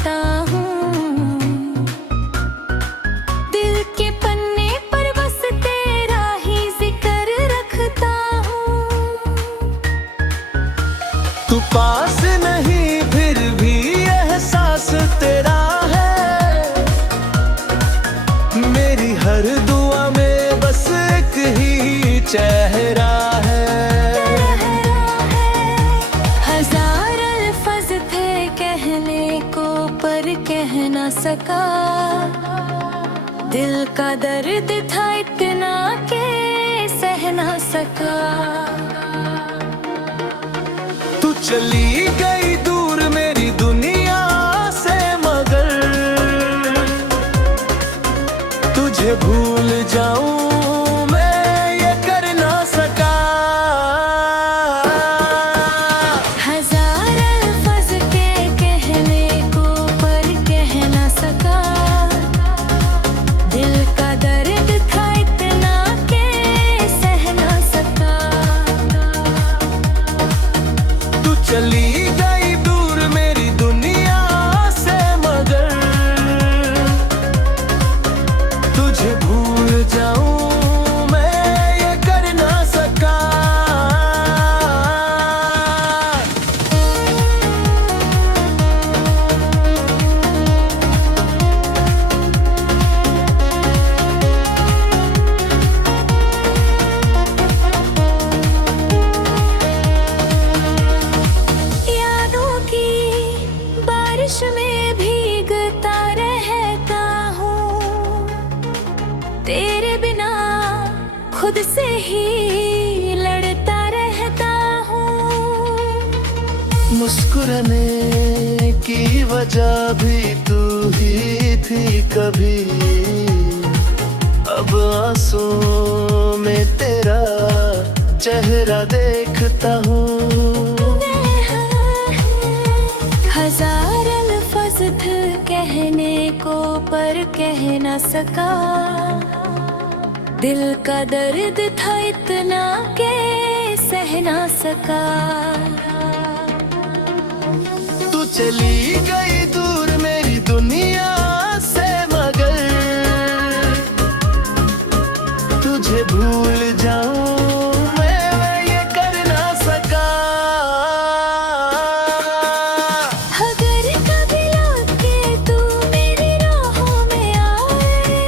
रहता हूँ। दिल के पन्ने पर बस तेरा ही जिक्र रखता हूँ। तू पास नहीं फिर भी एहसास तेरा है। मेरी हर दुआ में बस एक ही चेहरा है। हजार अल्फाज थे कहने को पर कह ना सका। दिल का दर्द था इतना के सह ना सका। तू चली गई दूर मेरी दुनिया से मगर तुझे भूल जाऊं मैं ये कर ना सका। हजार अल्फाज के कहने को पर कह ना सका। दिल का दर्द था इतना के सह ना सका। तू चली गई दूर मेरी दुनिया से मगर तुझे भूल जाऊं मैं ये कर ना सका। यादों की बारिश में भीगता रहता हूँ। तेरे बिना खुद से ही लड़ता रहता हूँ। मुस्कुराने की वजह भी तू ही थी कभी। अब आंसुओं में तेरा चेहरा देखता हूँ। हजार अल्फाज थे कहने को पर कह ना सका। दिल का दर्द था इतना के सह ना सका। तू चली गई दूर मेरी दुनिया से मगर तुझे भूल जाऊं मैं ये कर ना सका। अगर कभी लौट के तू मेरी राहों में आए।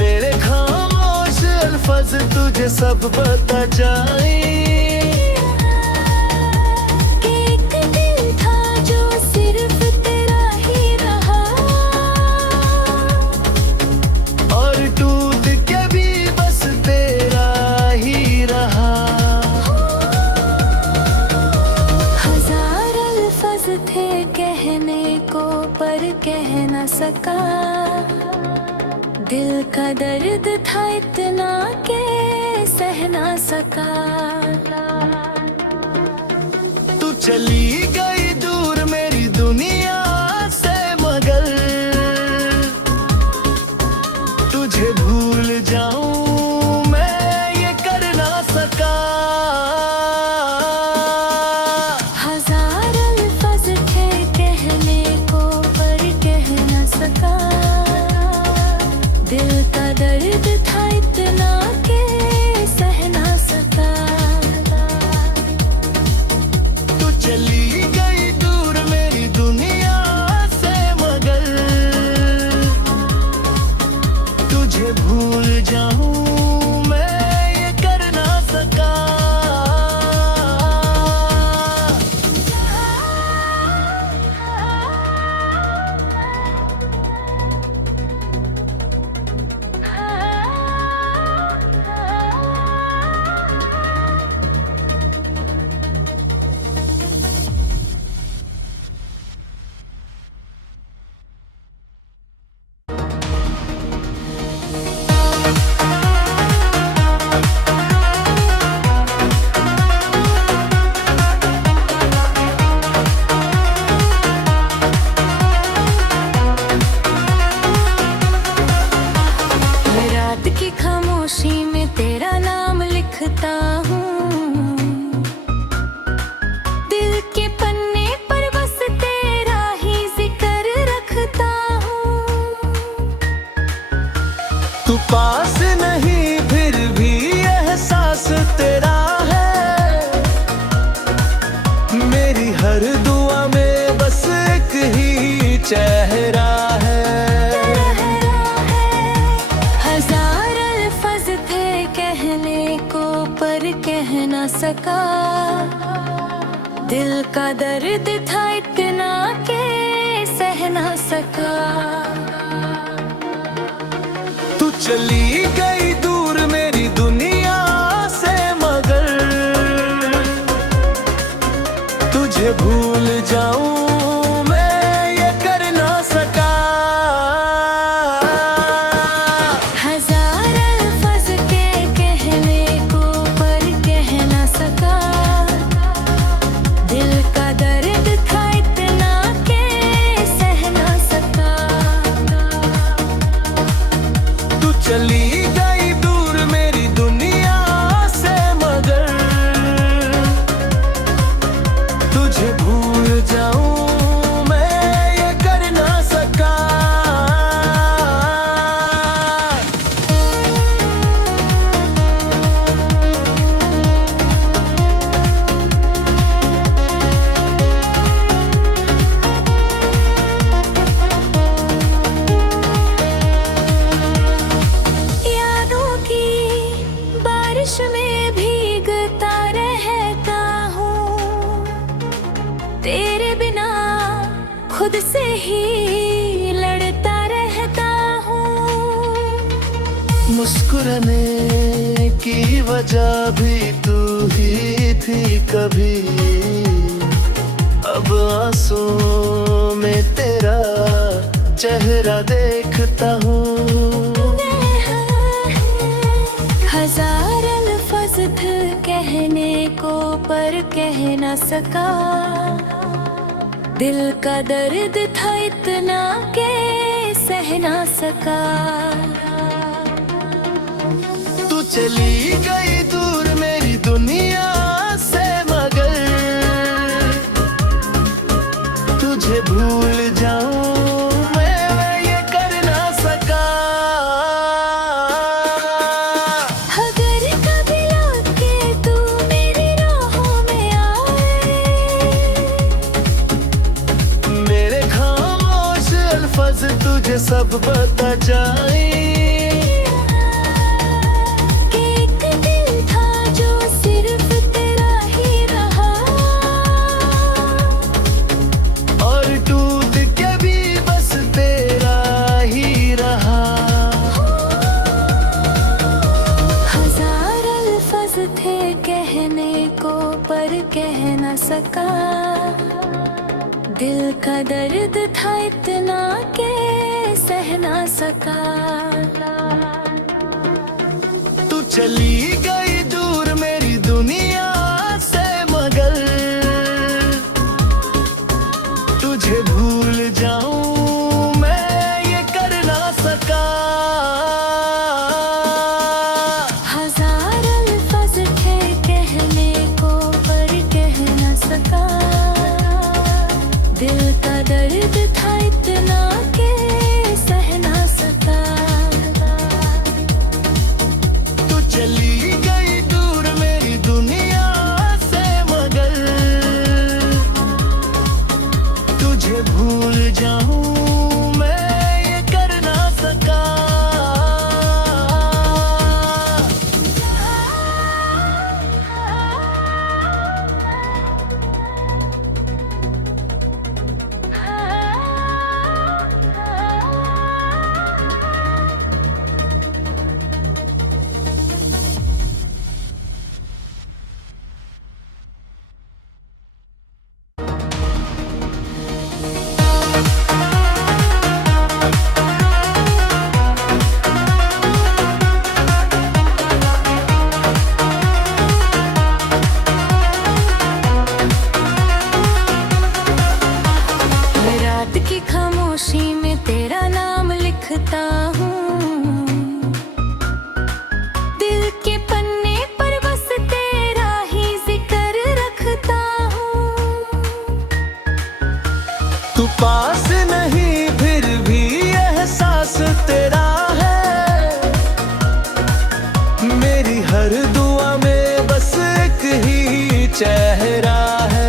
मेरे खामोश अल्फाज तुझे सब बता जाए। कि एक दिल था जो सिर्फ तेरा ही रहा। और टूट के भी बस तेरा ही रहा। हजार अल्फाज थे कहने को पर कह ना सका। दिल का दर्द था इतना के सह ना सका। तू चली गई दूर मेरी दुनिया से मगर तुझे भूल जाऊं मैं ये कर ना सका। हजार अल्फाज थे कहने को पर कह ना सका। दिल का दर्द था इतना के सह ना सका। तू चली गई दूर मेरी दुनिया से मगर तुझे भूल जाऊं मैं ये कर ना सका। लिखता हूँ। दिल के पन्ने पर बस सका। दिल का दर्द था इतना के सह ना सका। तू चली गई दूर मेरी दुनिया से, मगर तुझे भूल जाऊं मैं ये कर ना सका। हजार अल्फाज के कहने को पर कह ना सका। दिल का दर्द था इतना के सह ना सका। तू चली गई दूर मेरी दुनिया से, मगर तुझे भूल जाऊं मैं ये कर ना सका। यादों की बारिश में भीगता रहता हूँ। तेरे बिना खुद से ही लड़ता रहता हूँ। मुस्कुराने की वजह भी तू ही थी कभी, अब आंसुओं में तेरा चेहरा देखता हूँ। हजार अल्फाज थे कहने को पर कह ना सका। दिल का दर्द था इतना के सह ना सका। तू चली गई दूर मेरी दुनिया से, मगर तुझे भूल जाऊं मैं ये कर ना सका। अगर कभी लौट के तू मेरी राहों में आए, मेरे खामोश अल्फाज तुझे सब बता जाए कि एक दिल था जो सिर्फ तेरा ही रहा। और टूट के भी बस तेरा ही रहा। हजार अल्फाज थे कहने को पर कह ना सका। दिल का दर्द था इतना के सह ना सका। तू चली गई दूर मेरी दुनिया से, मगर तुझे भूल जाऊं मैं ये कर ना सका। हजार अल्फाज थे कहने को पर कह ना सका। दिल का दर्द था इतना के सह ना सका। तू चली गई दूर मेरी दुनिया से, मगर तुझे भूल जाऊं मैं ये कर ना सका। रात की खामोशी में तेरा नाम लिखता हूँ। दिल के पन्ने पर बस तेरा ही जिक्र रखता हूँ। तू पास नहीं फिर भी एहसास तेरा है। मेरी हर दुआ में बस एक ही चेहरा है।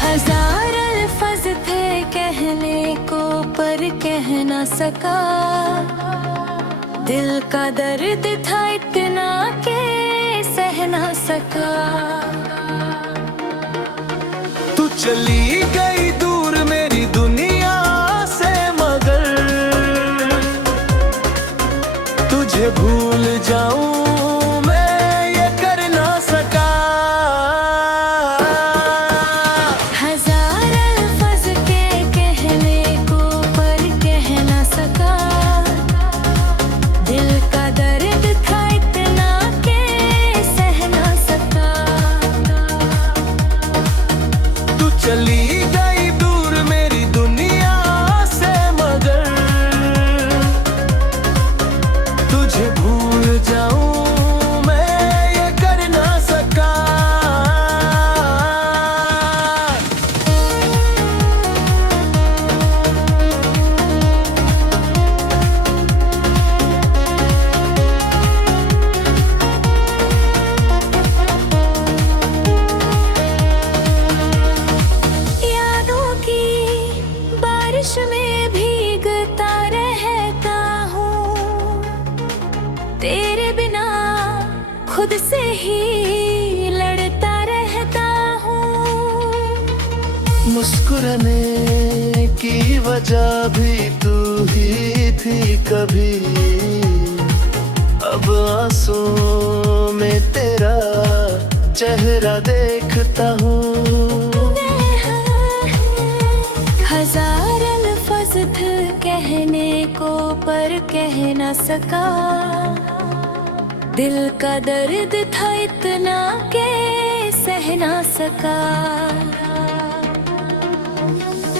हजार अल्फाज थे कहने को पर कह ना सका। दिल का दर्द था इतना के चली गई दूर मेरी दुनिया से, मगर तुझे भूल जाऊं मैं ये कर ना सका। हजार अल्फाज के कहने को पर कह ना सका, दिल का दर्द था इतना के सह ना सका। तू चली गई दूर मेरी दुनिया से, मगर तुझे भूल जाऊं मैं ये कर ना सका। यादों की बारिश में भीगता रहता हूँ, तेरे बिना खुद से ही लड़ता रहता हूँ। मुस्कुराने की वजह भी तू ही थी कभी, अब आंसुओं में तेरा चेहरा देखता हूँ। हजार अल्फाज थे कहने को पर कह ना सका, दिल का दर्द था इतना के सह ना सका।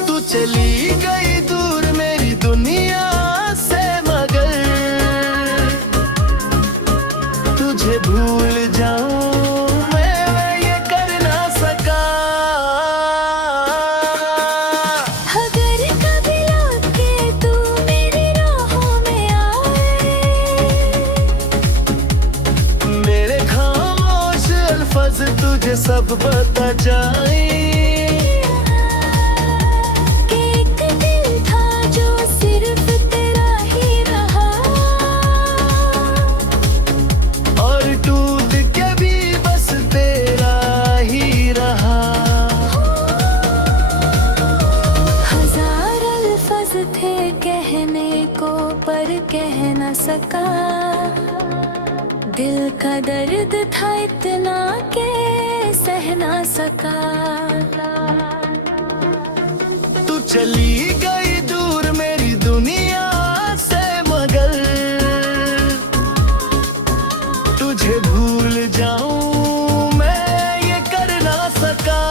तू चली गई दूर मेरी दुनिया से, मगर तुझे भूल जाऊं मैं ये कर ना सका। अगर कभी लौट के तू मेरी राहों में आए, मेरे खामोश अल्फाज तुझे सब बता जाए कि एक दिल था जो सिर्फ तेरा ही रहा, और टूट के भी बस तेरा ही रहा। हजार अल्फाज थे कहने को पर कह ना सका, दिल का दर्द था इतना के सह ना सका। तू चली गई दूर मेरी दुनिया से, मगर तुझे भूल जाऊं मैं ये कर ना सका।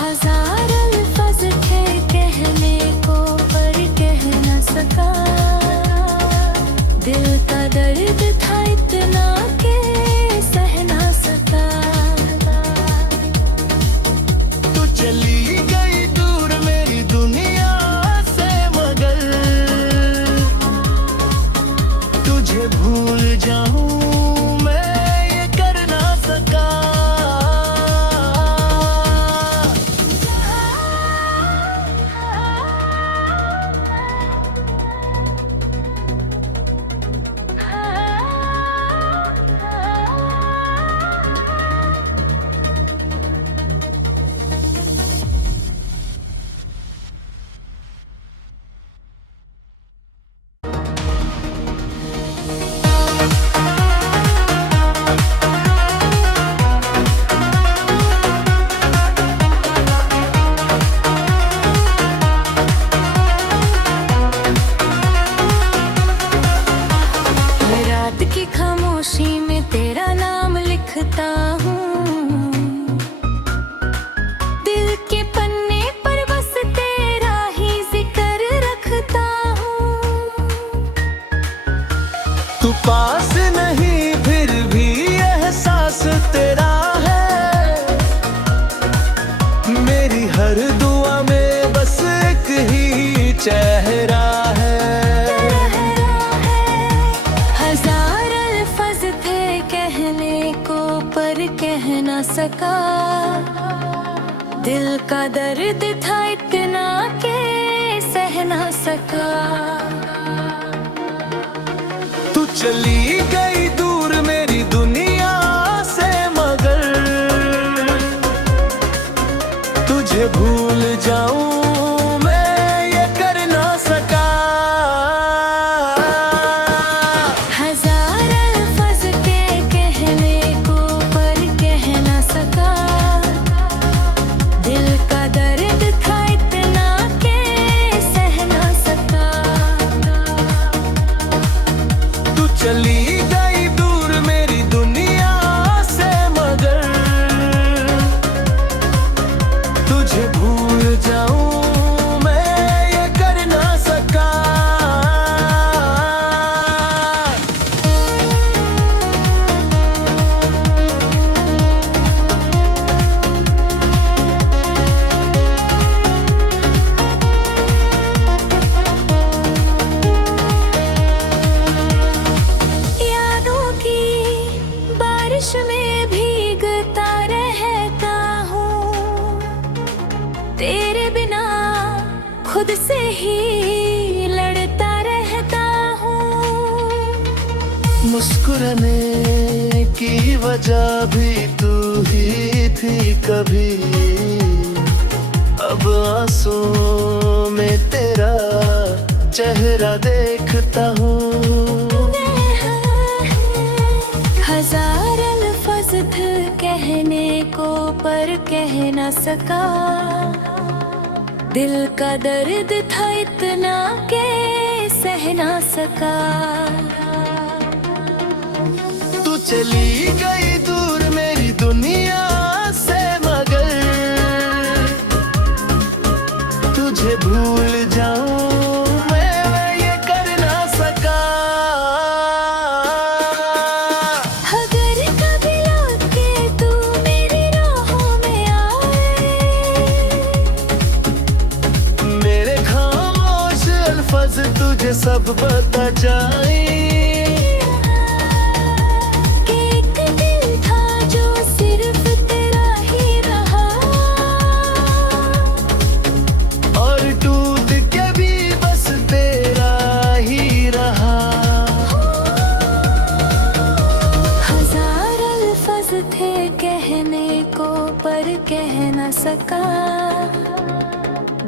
हजार अल्फाज थे कहने को पर कह ना सका, दिल का दर्द था इतना के सह ना सका। तू चली गई दूर मेरी दुनिया से, मगर तुझे भूल जाऊं मैं ये कर ना सका। रात की खामोशी में तेरा नाम लिखता हूँ, दिल के पन्ने पर बस तेरा ही जिक्र रखता हूँ। तू पास नहीं फिर भी एहसास तेरा है, मेरी हर दुआ में बस एक ही चेहरा है। हजार अल्फाज थे कहने को पर कह ना सका, दिल का दर्द था इतना के सह ना सका। तू चली गई दूर मेरी दुनिया से, मगर तुझे भूल जाऊं मैं ये कर ना सका। हजार अल्फाज के कहने को पर कह ना सका, दिल का दर्द था इतना के सह ना सका। तू चली गई दूर मेरी दुनिया से, मगर तुझे भूल जाऊं मैं ये कर ना सका। यादों की बारिश में भीगता रहता हूँ, तेरे बिना खुद से ही लड़ता रहता हूँ। मुस्कुराने की वजह भी तू ही थी कभी, अब आंसुओं में तेरा चेहरा देखता हूँ। हजार अल्फाज थे कहने को पर कह ना सका, दिल का दर्द था इतना के सह ना सका। तू चली गई दूर मेरी दुनिया से, मगर तुझे भूल जाऊं मैं ये कर ना सका। अगर कभी लौट के तू मेरी राहों में आए, मेरे खामोश अल्फाज तुझे सब बता जाए कि एक दिल था जो सिर्फ तेरा ही रहा, और टूट के भी बस तेरा ही रहा। हजार अल्फाज थे कहने को पर कह ना सका,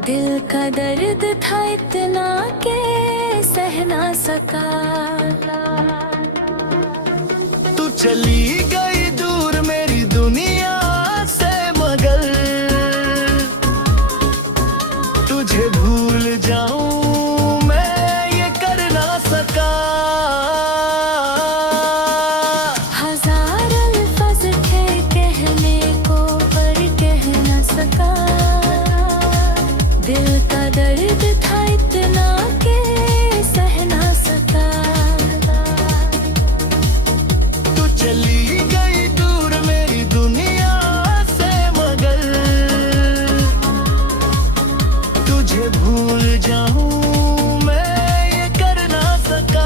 दिल का दर्द था इतना के सह ना सका। तू चली गई दूर मेरी दुनिया से, मगर तुझे भूल जाऊं मैं ये कर ना सका। हजार अल्फाज थे कहने को पर कह ना सका, दिल का दर्द था इतना के सह ना सका। तू चली गई दूर मेरी दुनिया से, मगर तुझे भूल जाऊं मैं ये कर ना सका।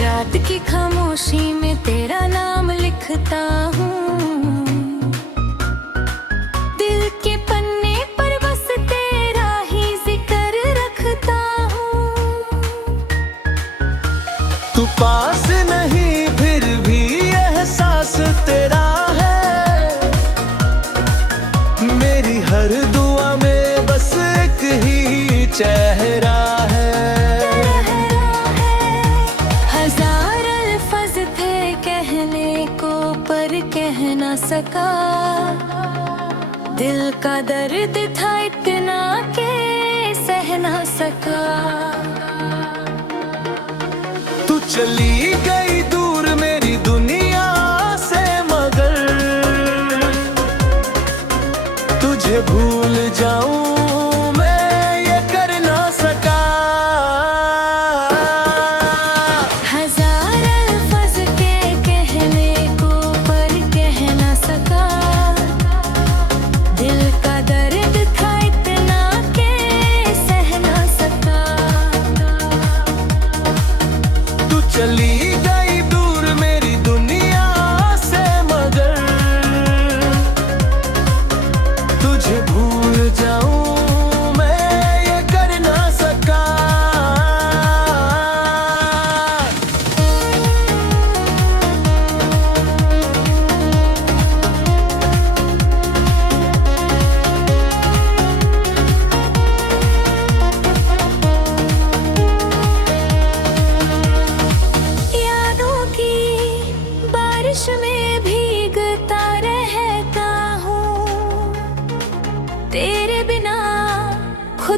रात की खामोशी में तेरा नाम लिखता हूँ, दिल के पन्ने पर बस तेरा ही जिक्र रखता हूँ। तू पास नहीं फिर भी एहसास तेरा है, मेरी हर दुआ में बस एक ही चेहरा है। हजार अल्फाज थे कहने को पर कह ना सका, दिल का दर्द था इतना के सह ना सका। तू चली गई दूर मेरी दुनिया से, मगर तुझे भूल जाऊं मैं ये कर ना सका।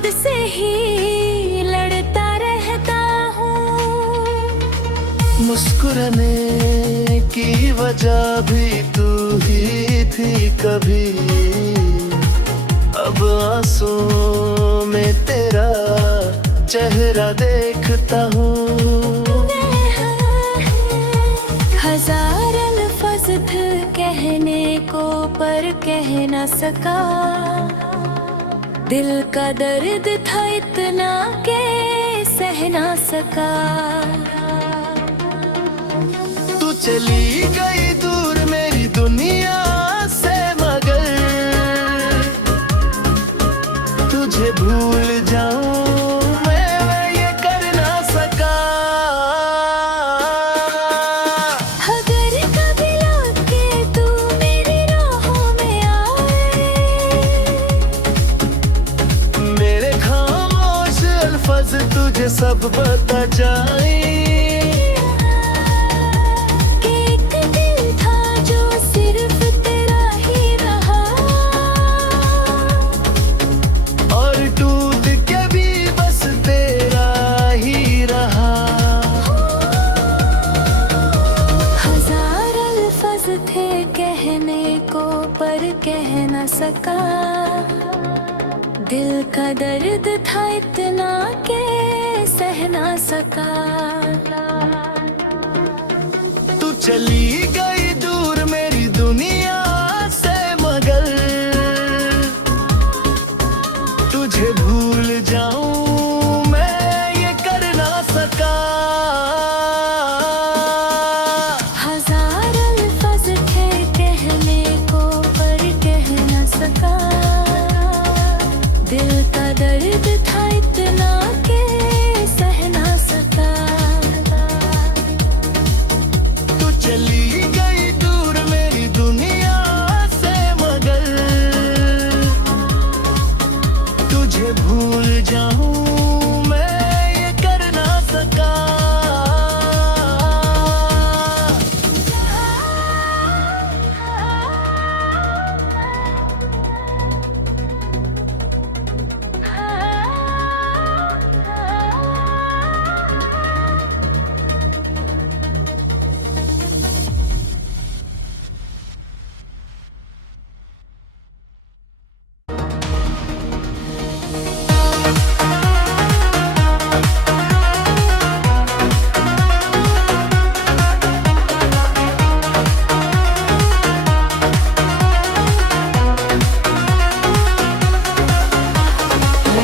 खुद से ही लड़ता रहता हूँ। मुस्कुराने की वजह भी तू ही थी कभी, अब आंसुओं में तेरा चेहरा देखता हूँ। हजार अल्फाज थे कहने को पर कह न सका, दिल का दर्द था इतना के सह ना सका। तू चली गई दूर मेरी दुनिया से, मगर तुझे भूल जाऊं मैं ये कर ना सका। अगर कभी लौट के तू मेरी राहों में आए, मेरे खामोश अल्फाज तुझे सब बता जाए कि एक दिल था जो सिर्फ तेरा ही रहा, और टूट के भी बस तेरा ही रहा। हजार अल्फाज थे कहने को पर कह न सका, दिल का दर्द था इतना के सह ना सका। तू चली गई दूर मेरी दुनिया से, मगर तुझे भूल जाऊं मैं ये कर ना सका। हजार अल्फाज थे कहने को पर कह न सका, दिल का दर्द था इतना के सह ना सका। तू चली गई दूर मेरी दुनिया से, मगर तुझे भूल जाऊं मैं ये कर ना सका।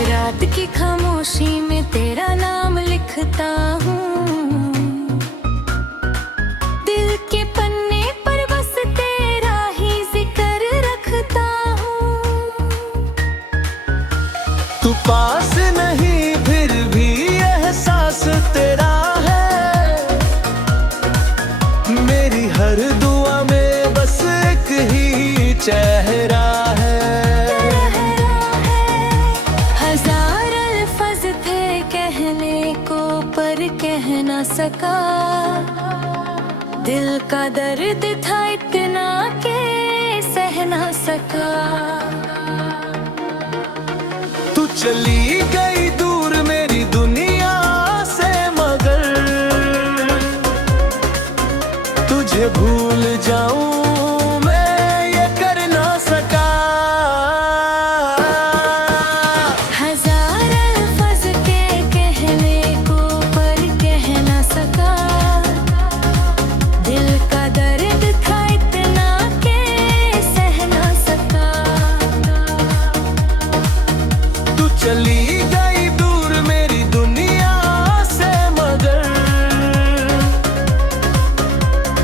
रात की खामोशी में तेरा नाम लिखता हूँ, दिल के पन्ने पर बस तेरा ही जिक्र रखता हूँ। तू पास नहीं फिर भी एहसास तेरा है, मेरी हर दुआ में बस एक ही चेहरा है। हजार अल्फाज थे कहने को पर कह न सका, दिल का दर्द था इतना के सह ना सका। तू चली गई दूर मेरी दुनिया से, मगर तुझे भूल जाऊं मैं ये कर ना सका। हजार अल्फाज के कहने को पर कह न सका, दिल का दर्द था इतना के सह ना सका। तू चली गई दूर मेरी दुनिया से, मगर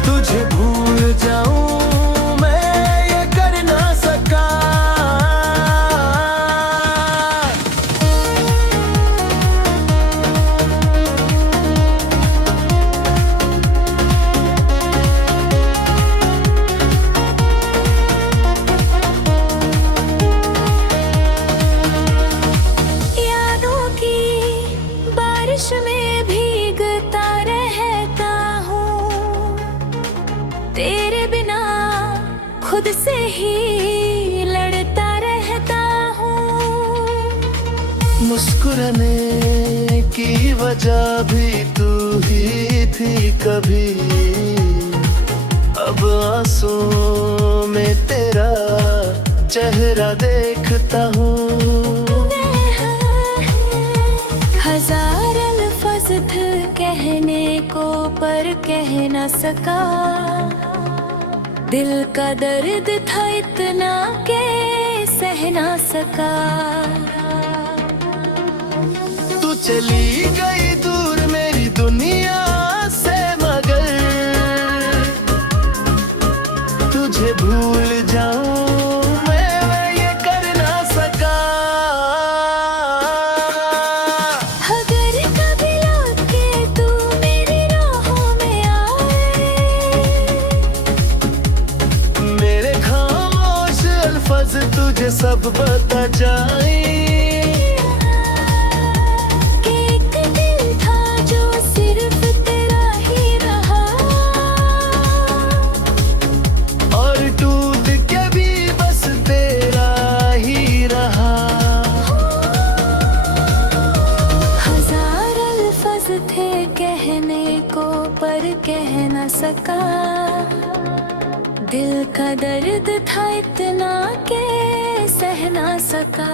तुझे भूल जाऊं मैं ये कर ना सका। यादों की बारिश में भीगता रहता हूँ, तेरे बिना खुद से ही लड़ता रहता हूँ। मुस्कुराने की वजह भी तू ही थी कभी। अब आंसुओं में तेरा चेहरा देखता हूँ। हजार अल्फाज थे कहने को पर कह न सका, दिल का दर्द था इतना के सह ना सका। तू चली गई दूर मेरी दुनिया से, मगर तुझे भूल जाऊं मैं ये कर ना सका। अगर कभी लौट के तू मेरी राहों में आए, मेरे खामोश अल्फाज तुझे सब बता जाए कि एक दिल था जो सिर्फ तेरा ही रहा, और टूट के भी बस तेरा ही रहा। हजार अल्फाज थे कहने को पर कह न सका, दिल का दर्द था इतना के सह ना सका।